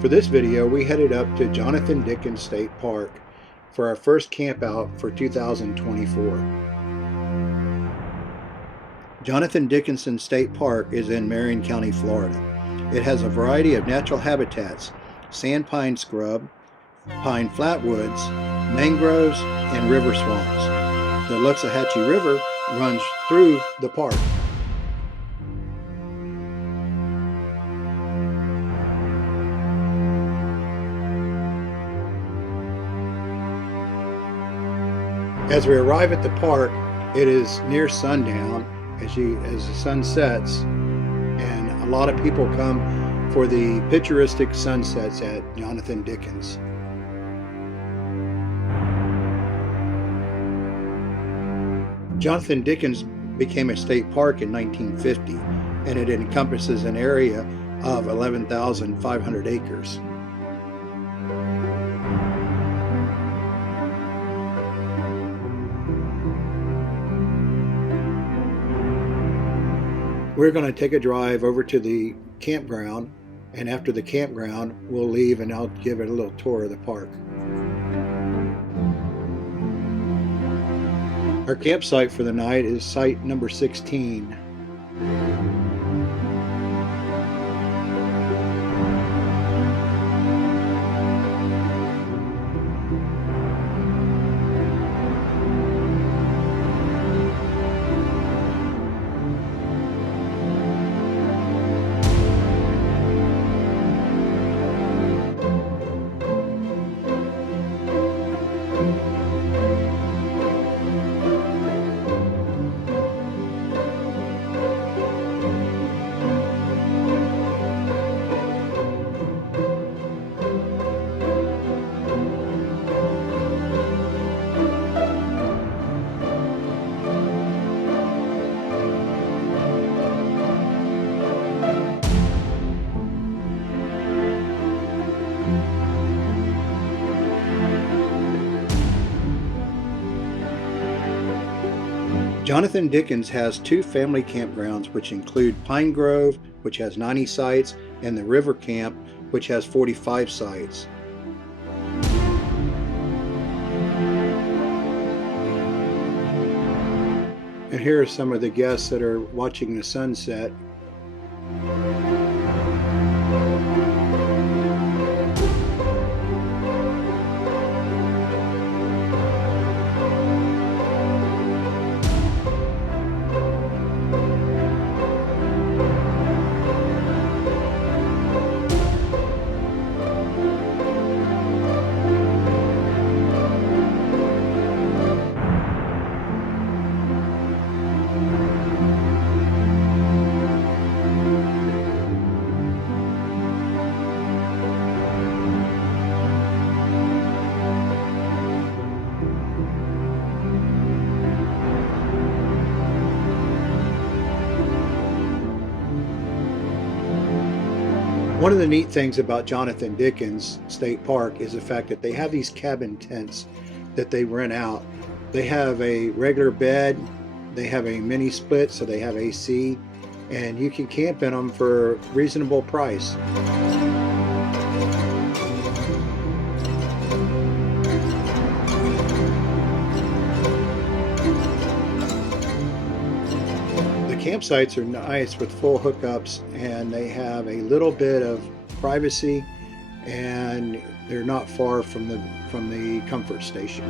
For this video, we headed up to Dickinson State Park for our first camp out for 2024. Dickinson State Park is in Marion County, Florida. It has a variety of natural habitats: sand pine scrub, pine flatwoods, mangroves, and river swamps. The Loxahatchee River runs through the park. As we arrive at the park, it is near sundown as the sun sets, and a lot of people come for the picturesque sunsets at Jonathan Dickens. Jonathan Dickens became a state park in 1950, and it encompasses an area of 11,500 acres. We're going to take a drive over to the campground, and after the campground, we'll leave and I'll give it a little tour of the park. Our campsite for the night is site number 16. Jonathan Dickens has two family campgrounds, which include Pine Grove, which has 90 sites, and the River Camp, which has 45 sites. And here are some of the guests that are watching the sunset. One of the neat things about Jonathan Dickens State Park is the fact that they have these cabin tents that they rent out. They have a regular bed, they have a mini split, so they have AC, and you can camp in them for a reasonable price. Campsites are nice with full hookups, and they have a little bit of privacy, and they're not far from the comfort station.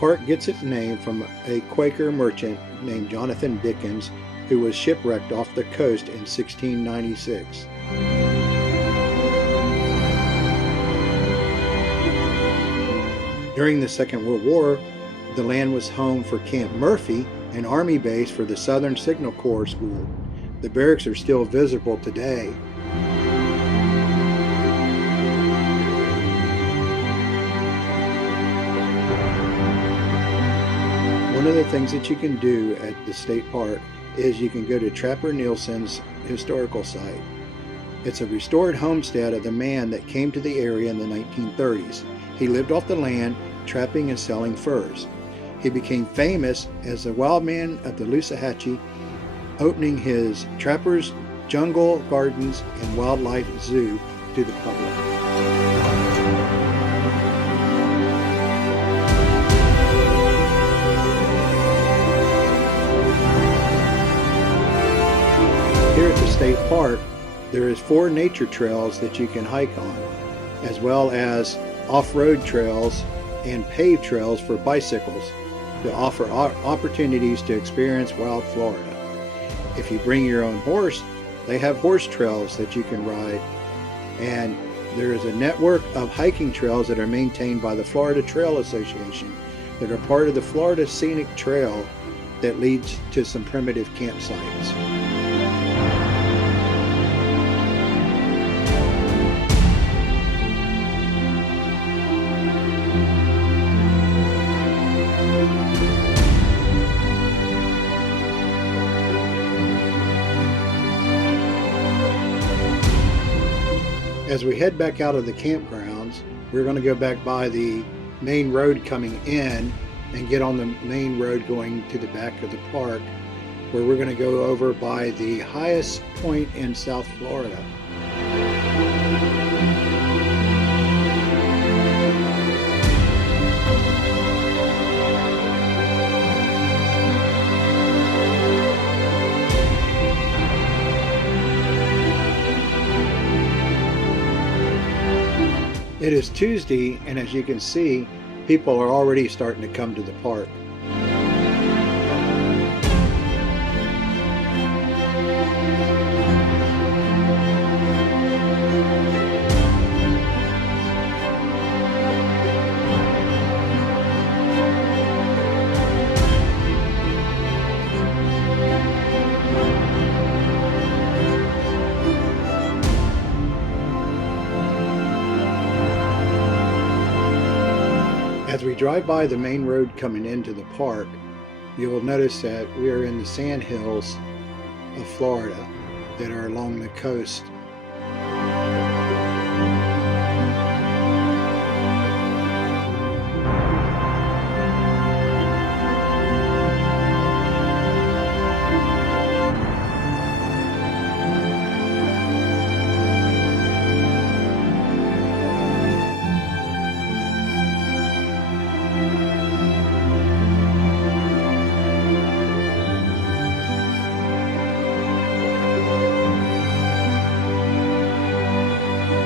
park gets its name from a Quaker merchant named Jonathan Dickens, who was shipwrecked off the coast in 1696. During the Second World War, the land was home for Camp Murphy, an army base for the Southern Signal Corps School. The barracks are still visible today. One of the things that you can do at the state park is you can go to Trapper Nielsen's historical site. It's a restored homestead of the man that came to the area in the 1930s. He lived off the land, trapping and selling furs. He became famous as the wild man of the Loxahatchee, opening his Trappers, Jungle Gardens, and Wildlife Zoo to the public. Here at the state park, there is 4 nature trails that you can hike on, as well as off-road trails and paved trails for bicycles to offer opportunities to experience wild Florida. If you bring your own horse, they have horse trails that you can ride, and there is a network of hiking trails that are maintained by the Florida Trail Association that are part of the Florida Scenic Trail that leads to some primitive campsites. As we head back out of the campgrounds, we're going to go back by the main road coming in and get on the main road going to the back of the park, where we're going to go over by the highest point in South Florida. It is Tuesday, and as you can see, people are already starting to come to the park. As we drive by the main road coming into the park, you will notice that we are in the sand hills of Florida that are along the coast.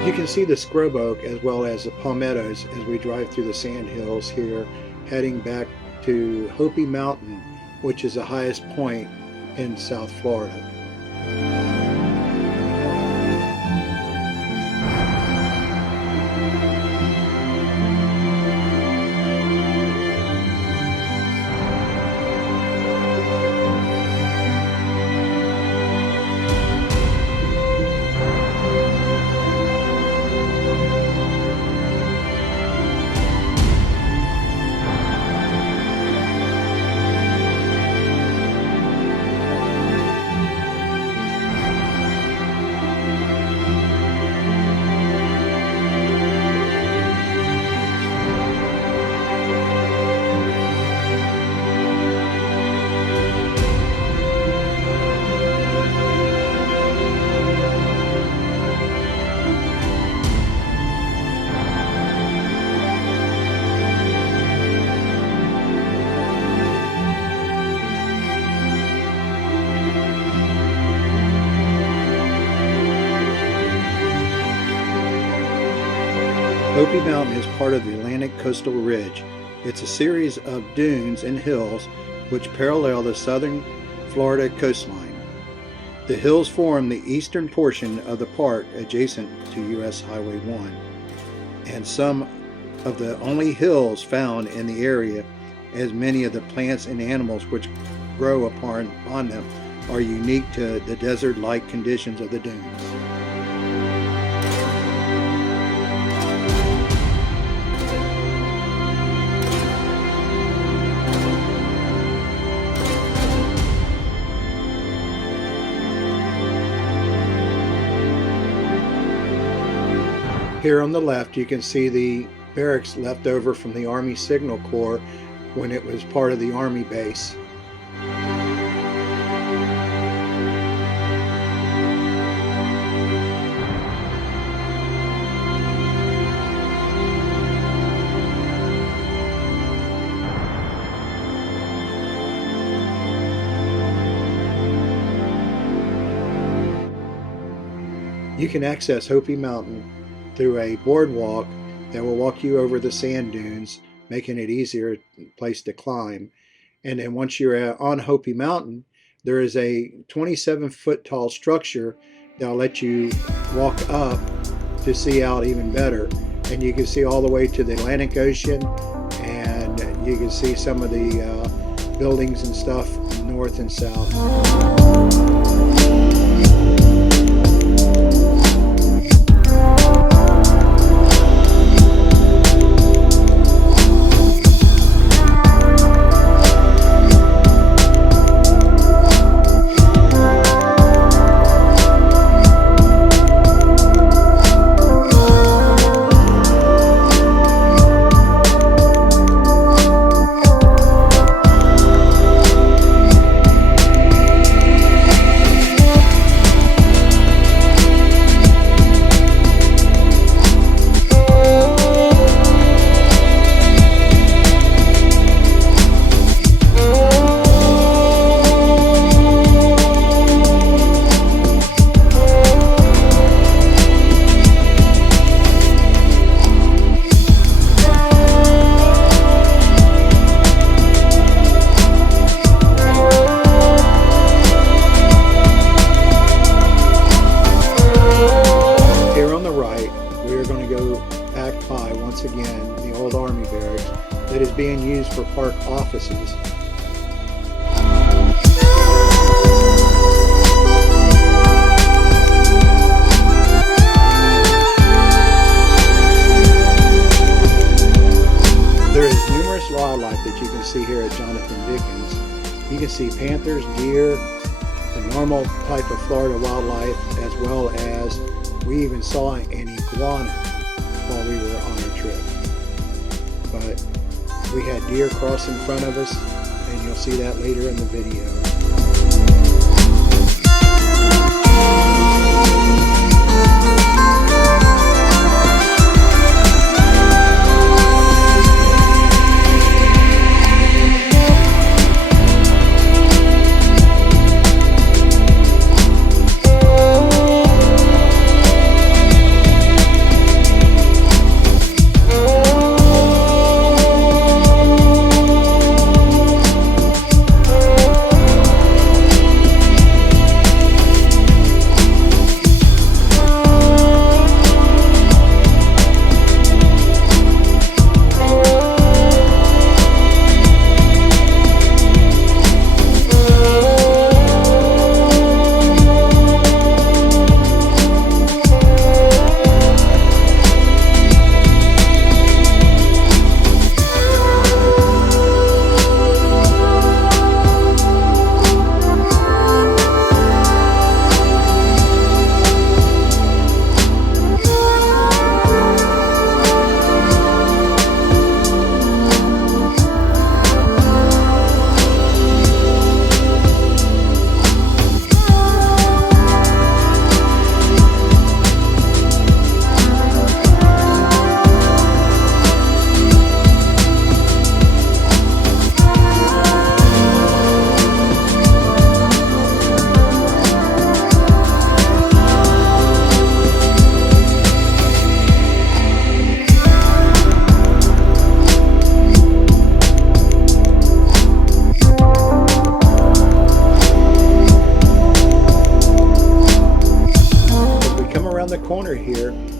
You can see the scrub oak as well as the palmettos as we drive through the sand hills here, heading back to Hopi Mountain, which is the highest point in South Florida. Hopi Mountain is part of the Atlantic Coastal Ridge, It's a series of dunes and hills which parallel the southern Florida coastline. The hills form the eastern portion of the park adjacent to US Highway 1, and some of the only hills found in the area, as many of the plants and animals which grow upon them are unique to the desert-like conditions of the dunes. Here on the left you can see the barracks left over from the Army Signal Corps when it was part of the Army base. You can access Hopi Mountain through a boardwalk that will walk you over the sand dunes, making it easier place to climb. And then once you're on Hopi Mountain, there is a 27-foot tall structure that will let you walk up to see out even better. And you can see all the way to the Atlantic Ocean, and you can see some of the buildings and stuff north and south. That is being used for park offices. There is numerous wildlife that you can see here at Jonathan Dickens. You can see panthers, deer, the normal type of Florida wildlife, as well as we even saw an iguana while we were on our trip. But we had deer cross in front of us, and you'll see that later in the video.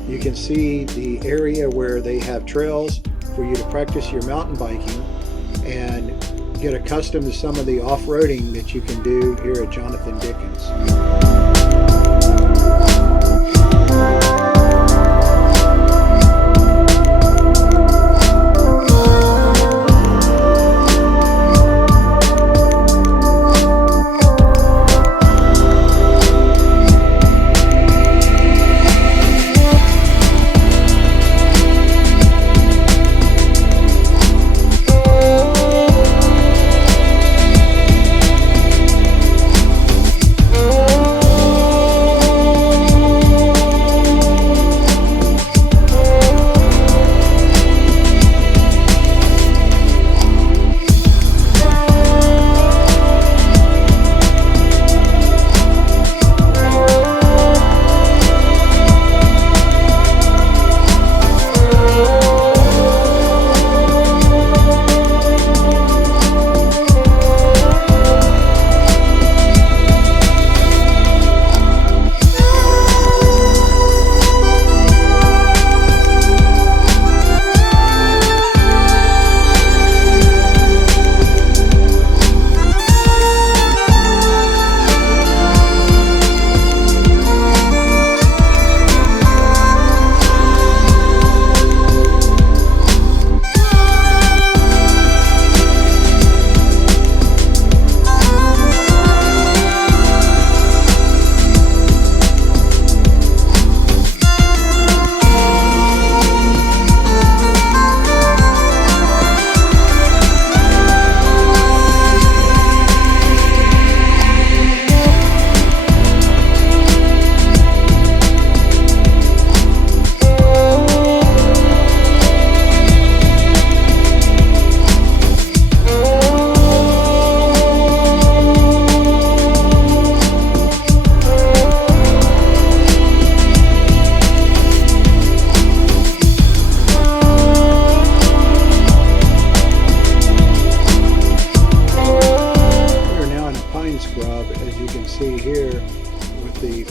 You can see the area where they have trails for you to practice your mountain biking and get accustomed to some of the off-roading that you can do here at Jonathan Dickens.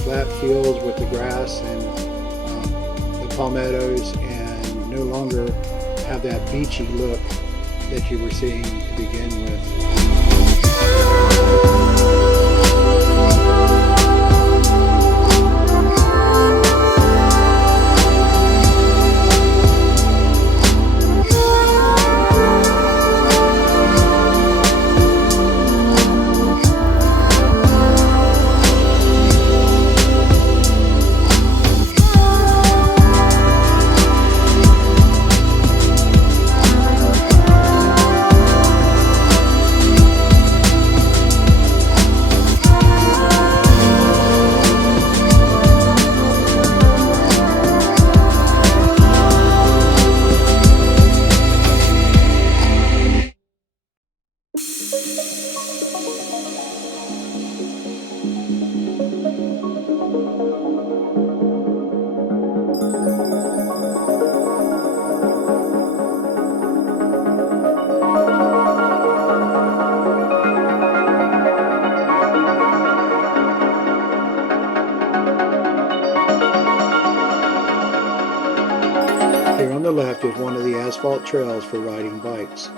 Flat fields with the grass and the palmettos, and no longer have that beachy look that you were seeing to begin with. Here on the left is one of the asphalt trails for riding bikes.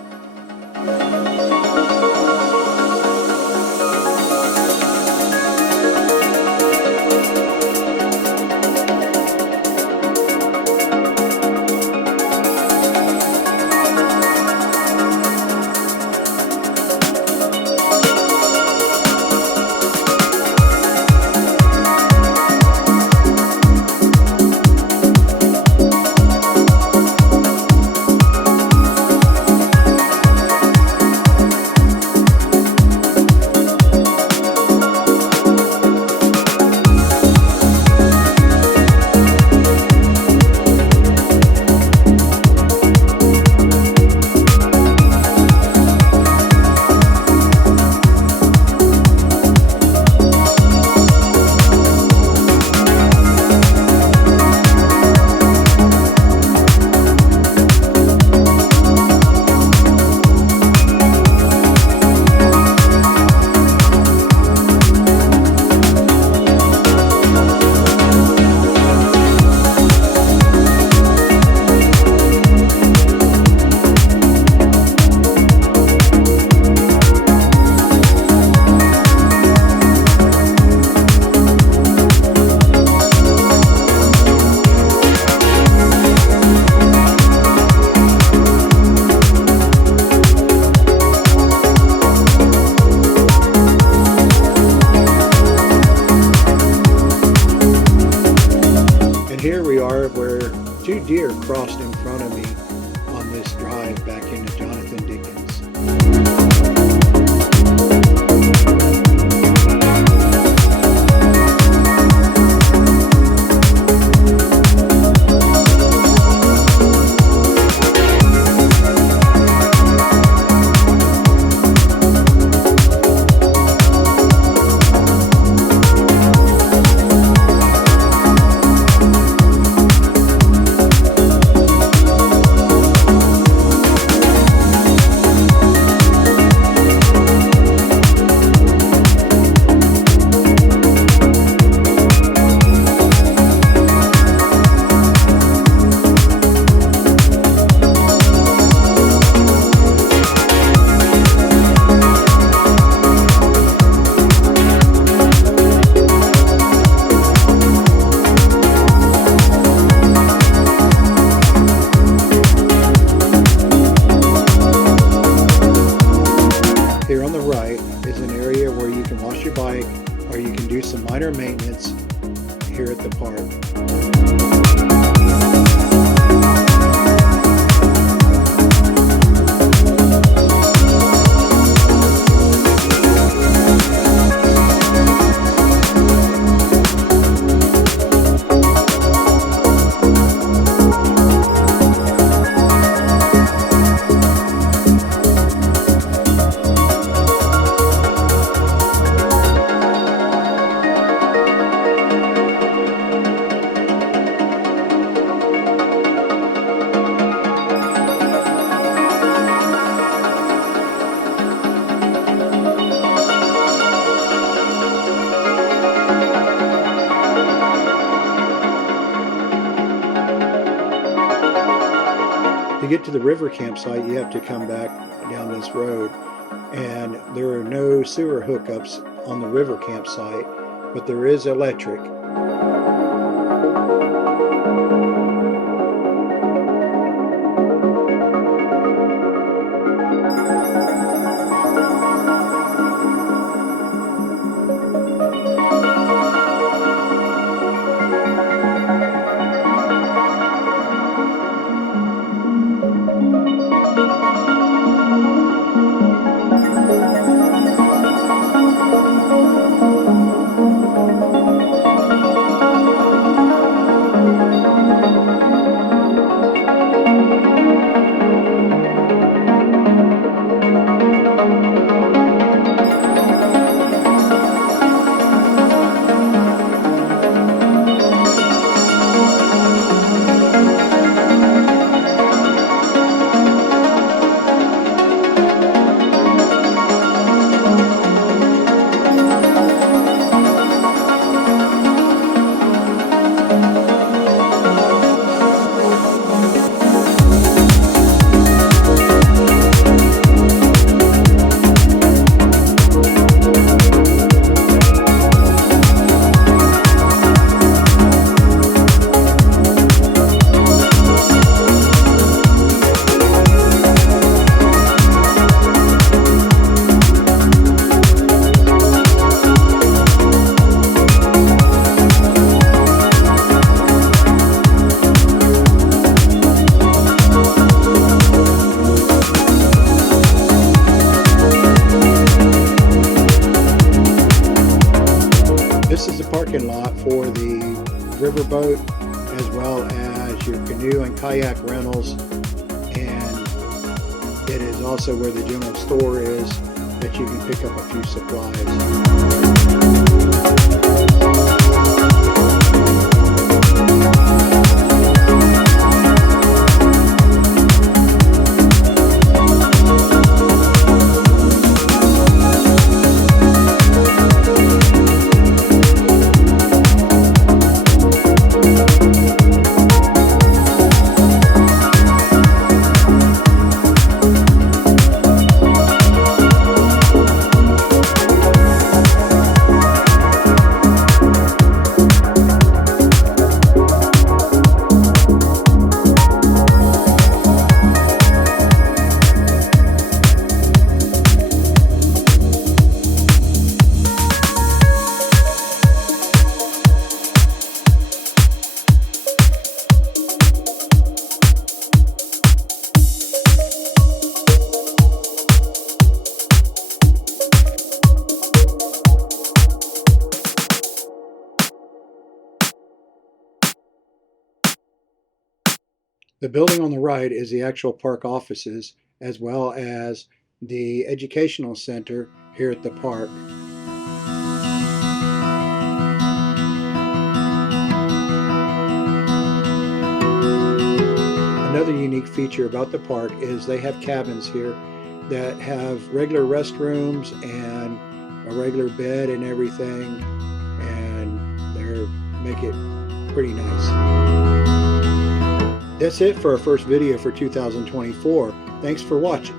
crossed in front of me on this drive back into Jonathan Dickens. Here on the right is an area where you can wash your bike or you can do some minor maintenance here at the park. To get to the river campsite, you have to come back down this road, and there are no sewer hookups on the river campsite, but there is electric. This is the parking lot for the riverboat as well as your canoe and kayak rentals, and it is also where the general store is that you can pick up a few supplies. The building on the right is the actual park offices, as well as the educational center here at the park. Another unique feature about the park is they have cabins here that have regular restrooms and a regular bed and everything, and they make it pretty nice. That's it for our first video for 2024. Thanks for watching.